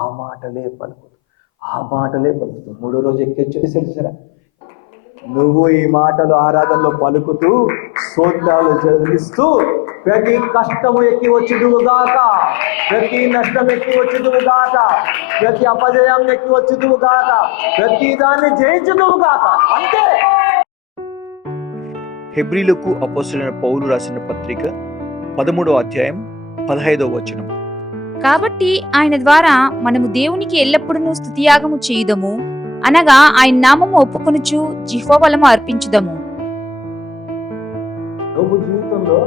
ఆ మాటలే పలుకుతూ, ఆ మాటలే పలుకుతూ. మూడో రోజు ఎక్కొచ్చేసాడు సరే. నువ్వు ఈ మాటలు ఆరాధనలో పలుకుతూ స్తోత్రాలు చెల్లిస్తూ ప్రతి కష్టము ఎక్కి వచ్చిదువుగాక, ప్రతి నష్టం ఎక్కి వచ్చిదువుగాక, ప్రతి అపజయం ఎక్కి వచ్చిదువుగాక, ప్రతి దాన్ని జయించుదువుగాక. అంతే. హెబ్రీలకు అపోస్తలుడైన పౌలు రాసిన పత్రిక 13వ అధ్యాయం 15వ వచనం. కాబట్టి ఆయన ద్వారా మనము దేవునికి ఎల్లప్పుడూ స్తుతియాగము చేయుదము, అనగా ఆయన నామము ఒప్పుకొనుచు జిహ్వ బలము అర్పించుదము. యోబు జీవితంలో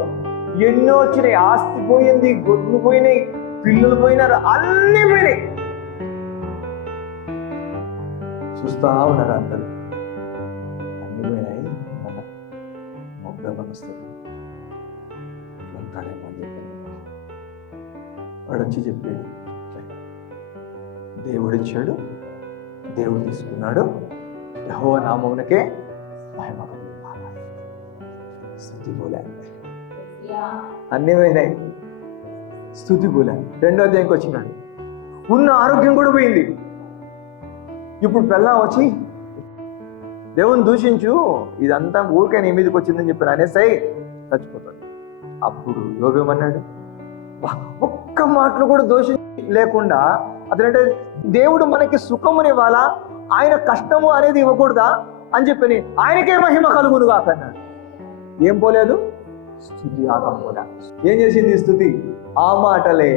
ఎన్నో వచ్చినాయి. ఆస్తి పోయింది, గొడ్లు పోయినాయి, పిల్లలు పోయినారు, అన్ని పోయినాయి. చూస్తా ఉన్నారు అందరు, అన్ని పోయినాయి. మొగ్గమని వస్తుంది వాడు వచ్చి చెప్పాడు, దేవుడు ఇచ్చాడు, దేవుడు తీసుకున్నాడు, యెహోవా నామమునకే మహిమ కలుగుగాక. స్తుతి పోలే, అన్నీ పోయినాయి, స్తుతి పోలే. రెండో అధ్యాయంకి వచ్చినాడు, ఉన్న ఆరోగ్యం కూడా పోయింది. ఇప్పుడు పెళ్ళాం వచ్చి దేవుని దూషించు, ఇదంతా ఊరికే నీ మీదకి వచ్చిందని చెప్పి అనేసాయి, చచ్చిపోతాడు. అప్పుడు యోగేమన్నాడు, ఒక్క మాటలు కూడా దోషం లేకుండా అతనంటే దేవుడు మనకి సుఖమునివ్వాలా, ఆయన కష్టము అనేది ఇవ్వకూడదా అని చెప్పి ఆయనకే మహిమ కలుగునుగా అన్నాడు. ఏం పోలేదు, స్తుతి యాగం పోలే. ఏం చేసింది స్తుతి? ఆ మాటలే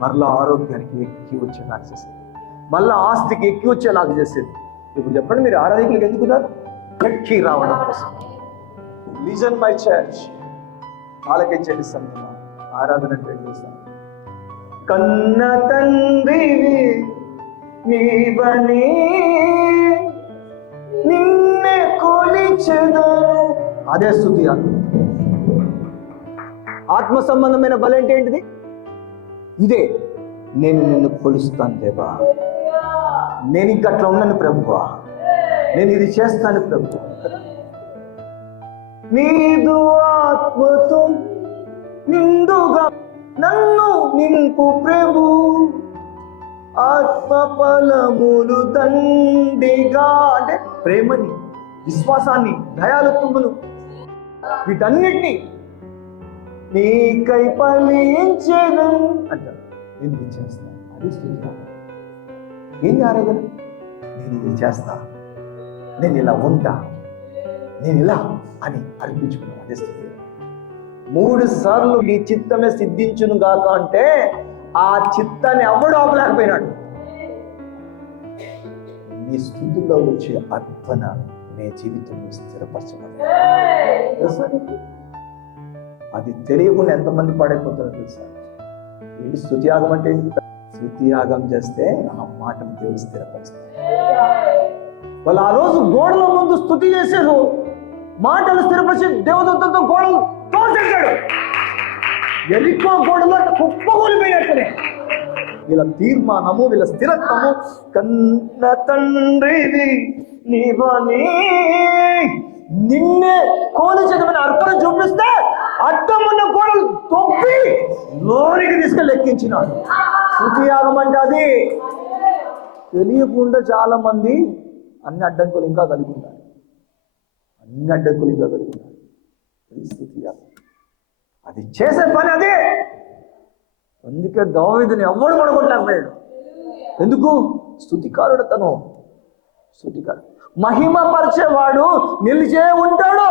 మరలా ఆరోగ్యానికి ఎక్కి వచ్చేలాగా చేసేది, మళ్ళా ఆస్తికి ఎక్కి వచ్చేలాగా చేసేది. ఇప్పుడు చెప్పండి, మీరు ఆరాధకులకు ఎందుకున్నారు? ఎక్కి రావడం కోసం. లిజన్ మై చర్చ్, వాళ్ళకే చెల్లిస్తాను ఆరాధన చేస్తాను. కన్న తండ్రివి నీవని నిన్నే కొలిచెదను. అదే స్తుతి. ఆత్మ సంబంధమైన బలం అంటే ఏంటిది? ఇదే, నేను నిన్ను కొలుస్తాను దేవా, నేను ఇంక అట్లా ఉన్నాను ప్రభువా, నేను ఇది చేస్తాను ప్రభు. నీదు ఆత్మతో నిండుగా నన్ను నింపు ప్రభు, ఆత్మ ఫలములు దండిగా. అంటే ప్రేమని, విశ్వాసాన్ని, దయాలుత్వమును, వీటన్నిటినీ నీకై ఫలించెను అంటారు. నేను ఇది చేస్తాను, అది స్తుతి. ఏంది ఆరాధన? నేను ఇది చేస్తా, నేను ఇలా ఉంటా, నేను ఇలా అని అర్పించుకున్నాను, అదే స్తుతి. 3 సార్లు నీ చిత్తమే సిద్ధించును గాక అంటే ఆ చిత్తాన్ని ఎవడు ఆపలేకపోయినాడు. నీ స్థుతిలో వచ్చే అర్పణ నీ జీవితంలో స్థిరపరచబడింది. అది తెలియకుండా ఎంతమంది పాడైపోతారో తెలుసా? ఏంటి స్తుతియాగం అంటే? స్తుతియాగం చేస్తే ఆ మాటను దేవుడు స్థిరపరుస్తాడు. వాళ్ళు ఆ రోజు గోడల ముందు స్తుతి చేశారు, మాటలు స్థిరపరిచి దేవదూతలతో గోడలు తోసేశాడు. ఎరికో గోడలో కుప్పగూలిపోయినట్టునే వీళ్ళ తీర్మానము, వీళ్ళ స్థిరత్వము. కన్న తండ్రివి నీవని నిన్నే కోలించదమని అర్పణ చూపిస్తే అడ్డమున్న గోడలు తొప్పి లోనికి తీసుకెళ్ళి ఎక్కించినాడు. స్తుతియాగం అంటే అది. తెలియకుండా చాలా మంది అన్ని అడ్డంకులు ఇంకా కలిగి ఉన్నారు, అది స్తుతియాగం. అది చేసే పని అదే. అందుకే దావీదుని ఎవడు పడగొట్టలేకపోయాడు. ఎందుకు? స్తుతికారుడు తను. స్తుతికారుడు మహిమ పరిచేవాడు నిలిచే ఉంటాడు,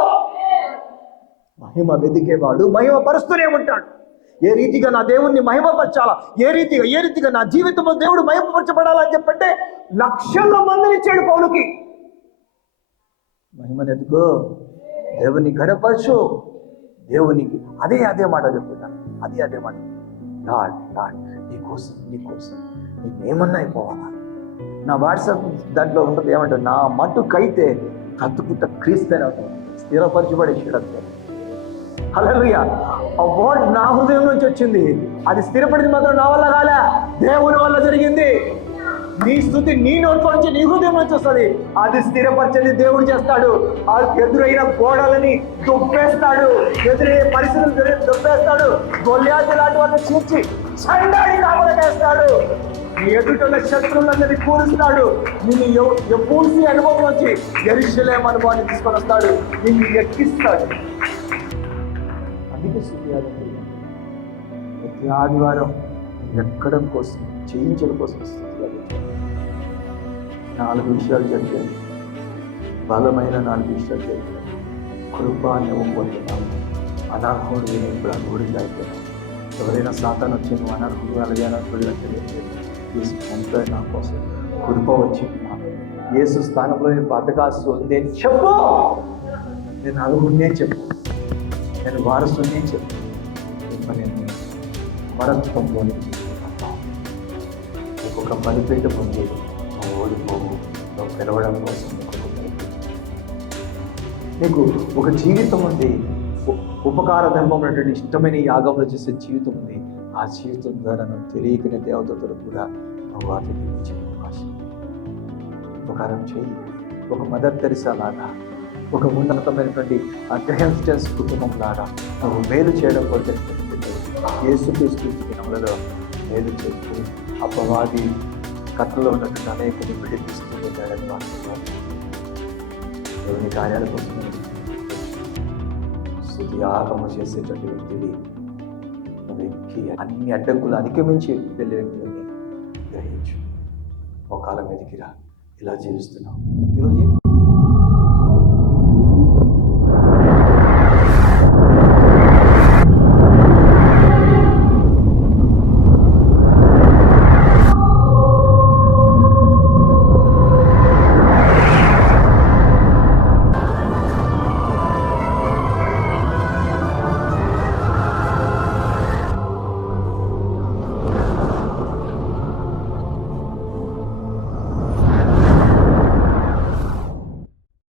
మహిమ వెతికేవాడు మహిమ పరుస్తూనే ఉంటాడు. ఏ రీతిగా నా దేవుణ్ణి మహిమపరచాలా, ఏ రీతిగా నా జీవితంలో దేవుడు మహిమపరచబడాలని చెప్పంటే లక్షల మందిని ఇచ్చాడు పౌలుకి. మహిమను ఎదుకో, దేవుని గణపరచు, దేవునికి అదే మాట చెప్తున్నాను, అదే మాట. లార్డ్ నీకోసం నేనేమన్నా అయిపోవాలా. నా వాట్సాప్ దాంట్లో ఉంటుంది, ఏమంటారు, నా మట్టుకైతే కత్తుకుంట క్రీస్తేనే అవుతాను, స్థిరపరచబడేసాడు. హల్లెలూయా. ఆ వర్డ్ నా హృదయం నుంచి వచ్చింది, అది స్థిరపడింది మాత్రం నా వల్ల కాలే, దేవుని వల్ల జరిగింది. నీ స్తుతి నీ నోట్లో నుంచి, నీ హృదయం నుంచి వస్తుంది. అది స్థిరపరిచేది దేవుడు చేస్తాడు. ఆ ఎదురైన గోడలని దొబ్బేస్తాడు, ఎదురయ్యే పరిస్థితులు దొబ్బేస్తాడు. గొల్యాతు లాంటి వాళ్ళని చీల్చి చండాడి కాపలా చేస్తాడు. ఎదుట శత్రువులందరినీ కూలుస్తాడు. నిన్ను ఎప్పూసి అనుభవం వచ్చి యెరూషలేము అనుభవాన్ని తీసుకొని వస్తాడు. నిన్ను ఎక్కిస్తాడు. అందుకే స్తుతియాగం ప్రతి ఆదివారం ఎక్కడం కోసం, చేయించడం కోసం స్తుతియాగం. 4 విషయాలు జరిగాయి, బలమైన 4 విషయాలు జరిగాయి. కృపా నువ్వు పొందుతున్నావు. అనర్హుడు నేను ఇప్పుడు అర్హుడిగా అయిపోయాను. ఎవరైనా సాతాను వచ్చి నువ్వు అనర్హుడు అలాగే అనర్హుడు అంటే ఎంతో నా కోసం కృప వచ్చింది. యేసు స్థానంలో నేను బతకాల్సి ఉంది అని చెప్పు. నేను అర్హుడినే చెప్పు, నేను వారసునే చెప్పు. నేను అమరత్వంలో నీకు ఒక బలిపీఠ పొంది నువ్వు ఓడిపోవు. నువ్వు పిలవడం కోసం నీకు ఒక జీవితం ఉంది. ఉపకార ధర్మం ఉన్నటువంటి ఇష్టమైన యాగంలో చేసే జీవితం ఉంది. ఆ జీవితం ద్వారా నువ్వు తెలియకనే దేవతలు కూడా నువ్వు వాటిని అవకాశం. ఉపకారం చేయి. ఒక మదర్ తెరిసా లాగా, ఒక ఉన్నతమైనటువంటి గ్రహస్టర్స్ కుటుంబం లాగా నువ్వు మేలు చేయడం కోసం యేసుక్రీస్తు దినములలో మేలు చేస్తూ అపవాది కథలో ఉన్నటువంటి అనేకని విడిపిస్తూ ఉంటాడని వాడుతున్నాను. దేవుని కార్యాల కోసం స్తుతియాగము చేసేటువంటి వ్యక్తివి నువ్వు ఎక్కి అన్ని అడ్డంకులు అధిగమించి వెళ్ళే వ్యక్తిని గ్రహించు. మోకాళ్ళ మీదకి రా. ఇలా జీవిస్తున్నావు. ఈరోజు ఏం